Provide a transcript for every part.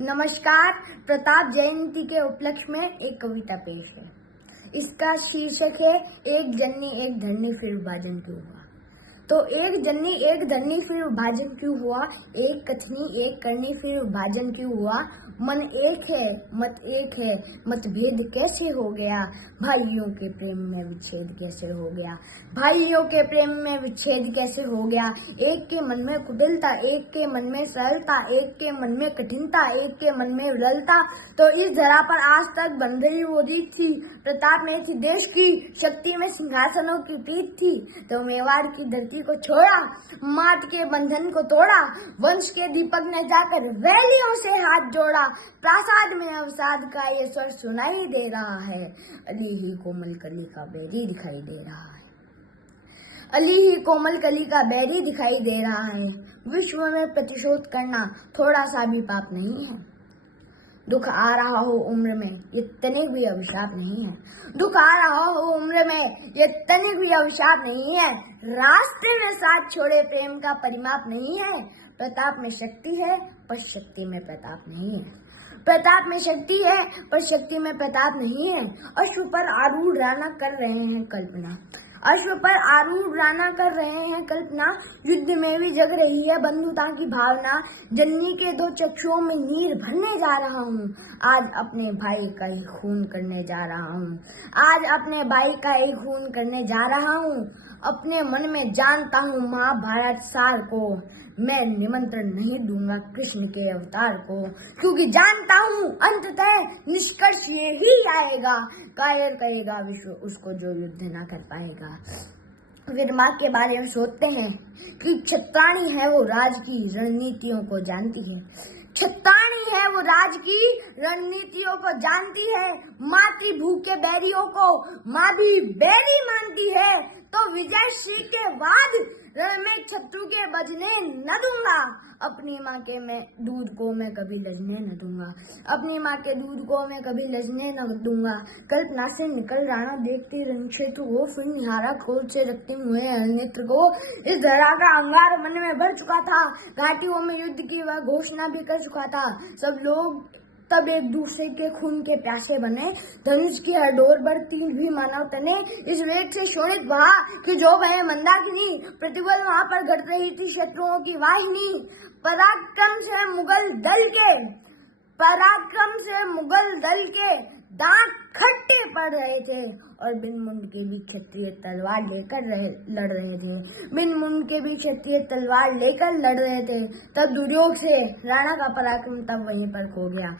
नमस्कार। प्रताप जयंती के उपलक्ष्य में एक कविता पेश है। इसका शीर्षक है एक जननी एक धरनी फिर विभाजन क्यों हुआ। तो एक जननी एक धरनी फिर विभाजन क्यों हुआ, एक कथनी एक करनी फिर विभाजन क्यों हुआ। मन एक है मत एक है, मतभेद कैसे हो गया, भाइयों के प्रेम में विच्छेद कैसे हो गया, भाइयों के प्रेम में विच्छेद कैसे हो गया। एक के मन में कुटिलता, एक के मन में सरलता, एक के मन में कठिनता, एक के मन में विरलता। तो इस धरा पर आज तक बन रही वो रीत थी, प्रताप में थी देश की शक्ति में सिंहासनों की प्रीत थी। तो मेवाड़ की धरती को छोड़ा, माट के बंधन को तोड़ा, वंश के दीपक ने जाकर वैलियों से हाथ जोड़ा। प्रासाद में अवसाद का ये स्वर सुनाई दे रहा है, अली ही कोमल कली का बैरी दिखाई दे रहा है, अली ही कोमल कली का बैरी दिखाई दे रहा है। विश्व में प्रतिशोध करना थोड़ा सा भी पाप नहीं है, दुख आ रहा हो उम्र में ये तनिक भी अभिशाप नहीं है, दुख आ रहा हो उम्र में ये तनिक भी अभिशाप नहीं है। रास्ते में साथ छोड़े प्रेम का परिमाप नहीं है। प्रताप में शक्ति है पर शक्ति में प्रताप नहीं है, प्रताप में शक्ति है पर शक्ति में प्रताप नहीं है। अश्व पर आरूढ़ राणा कर रहे हैं कल्पना, अश्व पर आरूढ़ राणा कर रहे हैं कल्पना। युद्ध में भी जग रही है बंधुता की भावना, जननी के दो चक्षुओं में नीर भरने जा रहा हूँ, आज अपने भाई का ही खून करने जा रहा हूँ, आज अपने भाई का ही खून करने जा रहा हूँ। अपने मन में जानता हूँ महाभारत सार को, मैं निमंत्रण नहीं दूंगा कृष्ण के अवतार को, क्योंकि जानता हूँ अंततः निष्कर्ष ये ही आएगा, कायर करेगा विश्व उसको जो युद्ध ना कर पाएगा। फिर माँ के बारे में सोचते हैं कि छत्राणी है वो राज की रणनीतियों को जानती है, छत्राणी है वो राज की रणनीतियों को जानती है। माँ की भूखे बैरियों को माँ भी बैरी मानती है। तो विजय श्री के बाद रण में शत्रु के बजने न दूंगा, अपनी माँ के मैं दूध को मैं कभी लजने न दूंगा, अपनी माँ के दूध को मैं कभी लजने न दूंगा। कल्पना से निकल राणा देखते रण क्षेत्र को, फिर निहारा खोज से रखते हुए नेत्र को। इस धरा का अंगार मन में भर चुका था, घाटियों में युद्ध की वह घोषणा भी कर चुका था। सब लोग तब एक दूसरे के खून के प्यासे बने, धनुष की हरडोर पर तीर भी मानव तने। इस वेग से शोणित बहा कि जो बहे मंदाकिनी, प्रतिबल वहां पर घट रही थी शत्रुओं की वाहिनी। पराक्रम से मुगल दल के दांत खट्टे पड़ रहे थे और बिन मुंड के भी क्षत्रिय तलवार लेकर लड़ रहे थे, बिन मुंड के भी क्षत्रिय तलवार लेकर लड़ रहे थे। तब दुर्योग से राणा का पराक्रम तब वहीं पर खो गया,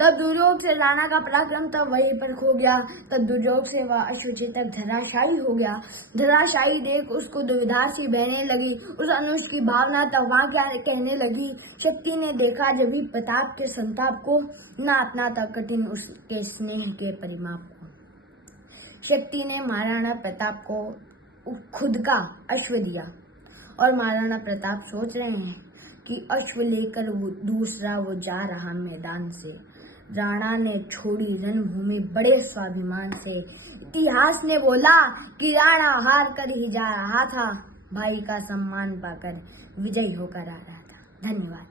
तब दुर्योग से राणा का पराक्रम तब वहीं पर खो गया। तब दुर्योग से वह अश्वचेतक धराशायी हो गया। धराशायी देख उसको दुविधा सी बहने लगी, उस अनुज की भावना तब वहां क्या कहने लगी। शक्ति ने देखा जब भी प्रताप के संताप को, ना अपना था कठिन उसके स्नेह के परिमाप को। शक्ति ने महाराणा प्रताप को खुद का अश्व दिया और महाराणा प्रताप सोच रहे हैं कि अश्व लेकर वो दूसरा वो जा रहा मैदान से। राणा ने छोड़ी रणभूमि बड़े स्वाभिमान से। इतिहास ने बोला कि राणा हार कर ही जा रहा था, भाई का सम्मान पाकर विजयी होकर आ रहा था। धन्यवाद।